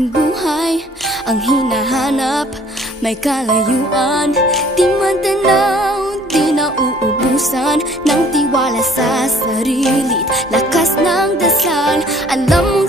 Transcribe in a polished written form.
ating buhay ang hinahanap. May kalayuan, di man tanaw, di na uubusan ng tiwala sa sarili't lakas ng dasal. Alam mong